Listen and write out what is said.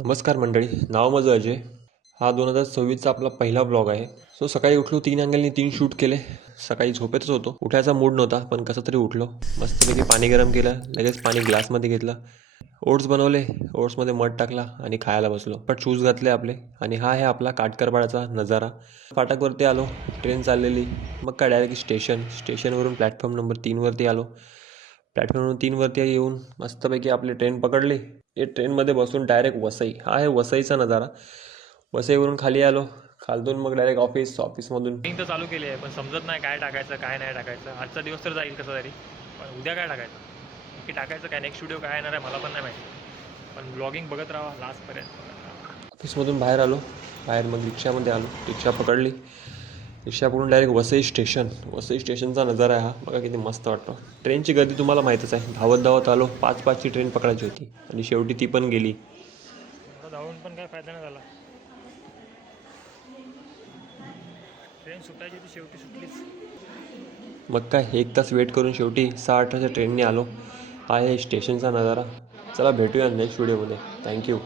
नमस्कार मंडळी, नाव माझं अजय. हा 2026चा आपला पहिला ब्लॉग आहे. सकाळी उठलो, 3 अँगलनी 3 शूट केले. सकाळी झोपेतच होतो, उठायचा मूड नव्हता, पण कसं तरी उठलो. मस्तपैकी पाणी गरम केलं, लगेच पाणी ग्लासमध्ये घेतलं, ओट्स बनवले, ओट्समध्ये मध टाकला आणि खायला बसलो. पण शूज घातले आपले आणि हा आहे आपला काटकरपाडाचा नजारा. फाटकवरती आलो, ट्रेन चाललेली. मग काय डायरेक्ट स्टेशनवरून प्लॅटफॉर्म नंबर 3वरती आलो. प्लॅटफॉर्म 3वरती येऊन मस्तपैकी आपली ट्रेन पकडली. हे ट्रेनमध्ये बसून डायरेक्ट वसई, हा आहे वसईचा नजारा. वसईवरून खाली आलो, खालतून मग डायरेक्ट ऑफिसमधून तर चालू केली आहे, पण समजत नाही काय टाकायचं काय नाही टाकायचं. आजचा दिवस तर जाईल कसं तरी, पण उद्या काय टाकायचं की टाकायचं काय, नेक्स्ट व्हिडिओ काय येणार आहे मला पण नाही माहिती. पण ब्लॉगिंग बघत राहा लास्टपर्यंत. ऑफिसमधून बाहेर आलो, मग रिक्षामध्ये आलो, रिक्षा पकडली. रिक्षा पकडून डायरेक्ट वसई स्टेशनचा नजारा आहे हा. बघा किती मस्त वाटतो. ट्रेनची गर्दी तुम्हाला माहीतच आहे. धावत धावत आलो, 5:05ची ट्रेन पकडायची होती आणि शेवटी ती पण गेली. धावून पण काय फायदा नाही झाला. ट्रेन सुटायची ती शेवटी सुटलीच. मग काय 1 तास वेट करून शेवटी 6:18च्या ट्रेनने आलो. हा आहे स्टेशनचा नजारा. चला भेटूया नेक्स्ट व्हिडिओमध्ये. थँक्यू.